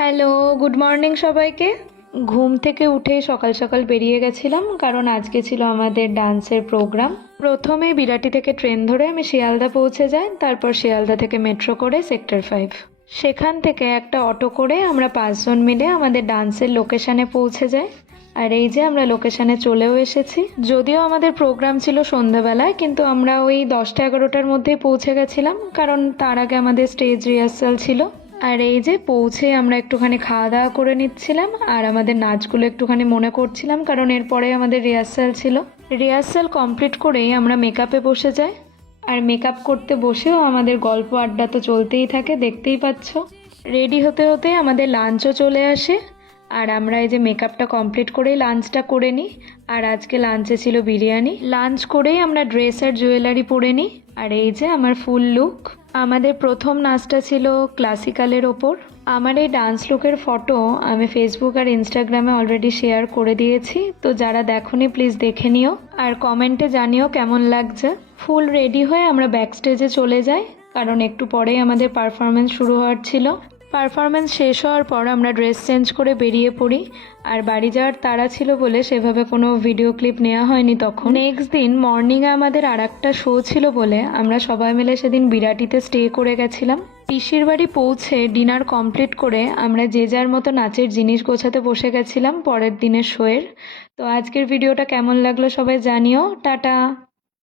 Hello, good morning সবাইকে। ঘুম থেকে উঠেই সকাল সকাল বেরিয়ে গেছিলাম, কারণ আজকে ছিল আমাদের ডান্সের প্রোগ্রাম। প্রথমে বিরাটি থেকে ট্রেন ধরে আমি শিয়ালদা পৌঁছে যাই, তারপর শিয়ালদা থেকে মেট্রো করে সেক্টর 5। সেখান থেকে একটা অটো করে আমরা 5 জন মিলে আমাদের ডান্সের লোকেশানে পৌঁছে যাই। আর এই যে আমরা লোকেশানে চলেও এসেছি। যদিও আমাদের প্রোগ্রাম ছিল সন্ধ্যাবেলায়, কিন্তু আমরা ওই 10টা-11টার মধ্যেই পৌঁছে গেছিলাম, কারণ তার আগে আমাদের স্টেজ রিহার্সাল ছিল। আর এই যে পৌঁছে আমরা একটুখানি খাওয়া দাওয়া করে নিচ্ছিলাম, আর আমাদের নাচগুলো একটুখানি মনে করছিলাম, কারণ এরপরে আমাদের রিহার্সাল ছিল। রিহার্সাল কমপ্লিট করেই আমরা মেকআপে বসে যাই। আর মেকআপ করতে বসেও আমাদের গল্প আড্ডা তো চলতেই থাকে, দেখতেই পাচ্ছ। রেডি হতে হতে আমাদের লাঞ্চও চলে আসে। আর আমরা এই যে মেকআপটা কমপ্লিট করেই লাঞ্চটা করে নিই। আর আজকে লাঞ্চে ছিল বিরিয়ানি। লাঞ্চ করেই আমরা ড্রেস আর জুয়েলারি পরে নিই। আর এই যে আমার ফুল লুক। আমাদের প্রথম নাচটা ছিল ক্লাসিক্যালের ওপর। আমার এই ডান্স লুকের ফটো আমি ফেসবুক আর ইনস্টাগ্রামে অলরেডি শেয়ার করে দিয়েছি, তো যারা দেখোনি প্লিজ দেখে নিও আর কমেন্টে জানিও কেমন লাগছে। ফুল রেডি হয়ে আমরা ব্যাক স্টেজে চলে যাই, কারণ একটু পরেই আমাদের পারফরমেন্স শুরু হওয়ার ছিল। পারফরমেন্স শেষ হওয়ার পর আমরা ড্রেস চেঞ্জ করে বেরিয়ে পড়ি। আর বাড়ি যাওয়ার তাড়া ছিল বলে সেভাবে কোনো ভিডিও ক্লিপ নেওয়া হয়নি তখন। নেক্সট দিন মর্নিংয়ে আমাদের আর একটা শো ছিল বলে আমরা সবাই মিলে সেদিন বিরাটিতে স্টে করে গেছিলাম। পিসির বাড়ি পৌঁছে ডিনার কমপ্লিট করে আমরা যে যার মতো নাচের জিনিস গোছাতে বসে গেছিলাম পরের দিনের শোয়ের। তো আজকের ভিডিওটা কেমন লাগলো সবাই জানিও। টাটা।